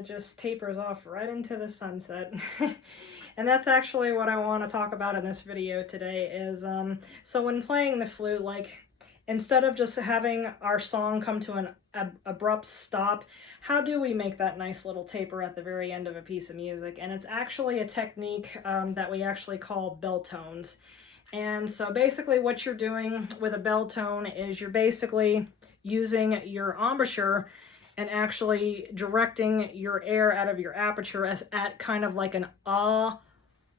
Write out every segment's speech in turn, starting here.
it just tapers off right into the sunset. And that's actually what I want to talk about in this video today is, so when playing the flute, like, instead of just having our song come to an abrupt stop, how do we make that nice little taper at the very end of a piece of music? And it's actually a technique that we actually call bell tones. And so basically what you're doing with a bell tone is you're basically using your embouchure and actually directing your air out of your aperture as at kind of like an ah,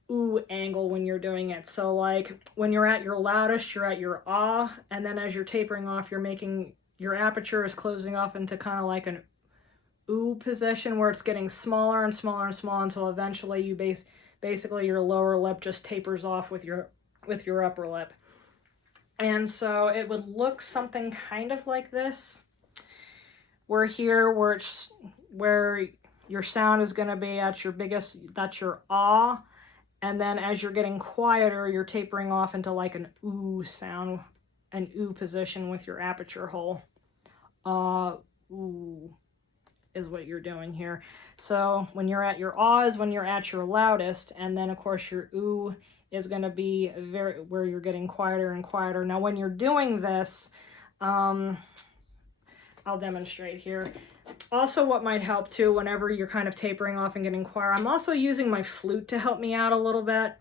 ooh angle when you're doing it. So like when you're at your loudest, you're at your ah, and then as you're tapering off, you're making your aperture is closing off into kind of like an ooh position where it's getting smaller and smaller and smaller until eventually you basically your lower lip just tapers off with your upper lip. And so it would look something kind of like this. We're here where your sound is going to be at your biggest, that's your ah. And then as you're getting quieter, you're tapering off into like an ooh sound, an ooh position with your aperture hole. Ooh is what you're doing here. So when you're at your ah is when you're at your loudest, and then of course your ooh is going to be where you're getting quieter and quieter. Now when you're doing this, I'll demonstrate here. Also what might help too whenever you're kind of tapering off and getting quieter, I'm also using my flute to help me out a little bit.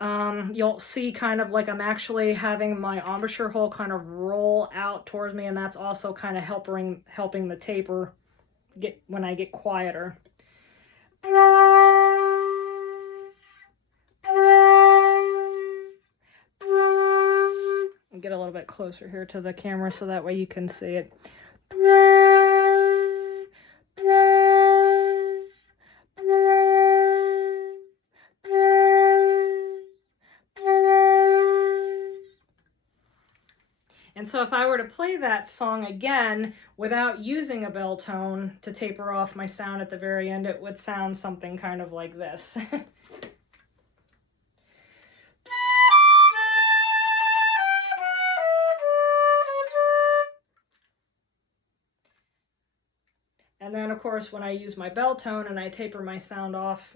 You'll see kind of like I'm actually having my embouchure hole kind of roll out towards me, and that's also kind of helping the taper when I get quieter. Get a little bit closer here to the camera so that way you can see it. And so if I were to play that song again without using a bell tone to taper off my sound at the very end, it would sound something kind of like this. And then of course when I use my bell tone and I taper my sound off,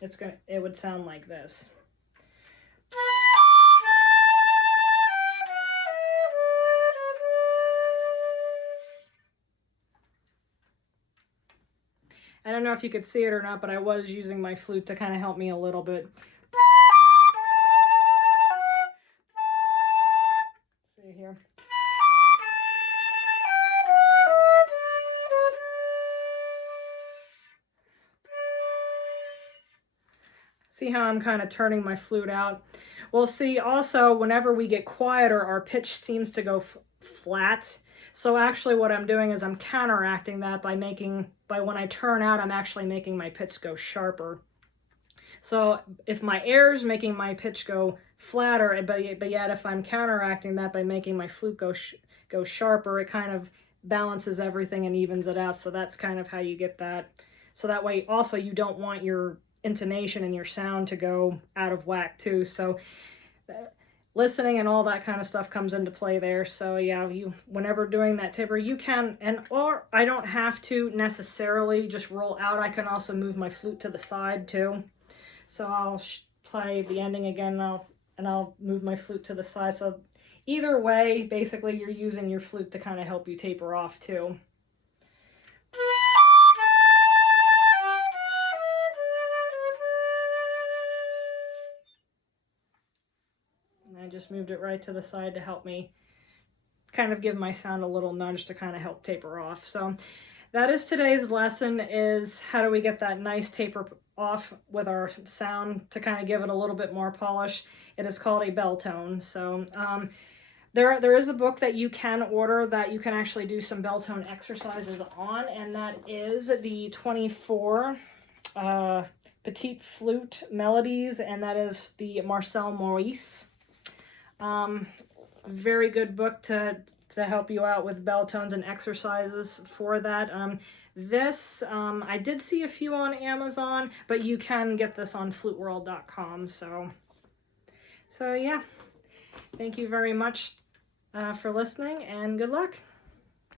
it would sound like this. I don't know if you could see it or not, but I was using my flute to kind of help me a little bit. See here. See how I'm kind of turning my flute out? Well, see, also, whenever we get quieter, our pitch seems to go flat. So actually what I'm doing is I'm counteracting that by when I turn out, I'm actually making my pitch go sharper. So if my air is making my pitch go flatter, but yet if I'm counteracting that by making my flute go sharper, it kind of balances everything and evens it out. So that's kind of how you get that. So that way also you don't want your intonation and your sound to go out of whack too. So listening and all that kind of stuff comes into play there. So yeah, whenever doing that taper, you can, or I don't have to necessarily just roll out. I can also move my flute to the side too. So I'll play the ending again, and I'll move my flute to the side. So either way, basically you're using your flute to kind of help you taper off too. I just moved it right to the side to help me kind of give my sound a little nudge to kind of help taper off. So that is today's lesson, is how do we get that nice taper off with our sound to kind of give it a little bit more polish. It is called a bell tone. So there is a book that you can order that you can actually do some bell tone exercises on, and that is the 24 Petite Flute Melodies, and that is the Marcel Moïse. Very good book to help you out with bell tones and exercises for that. I did see a few on Amazon, but you can get this on fluteworld.com. So yeah, thank you very much for listening, and good luck.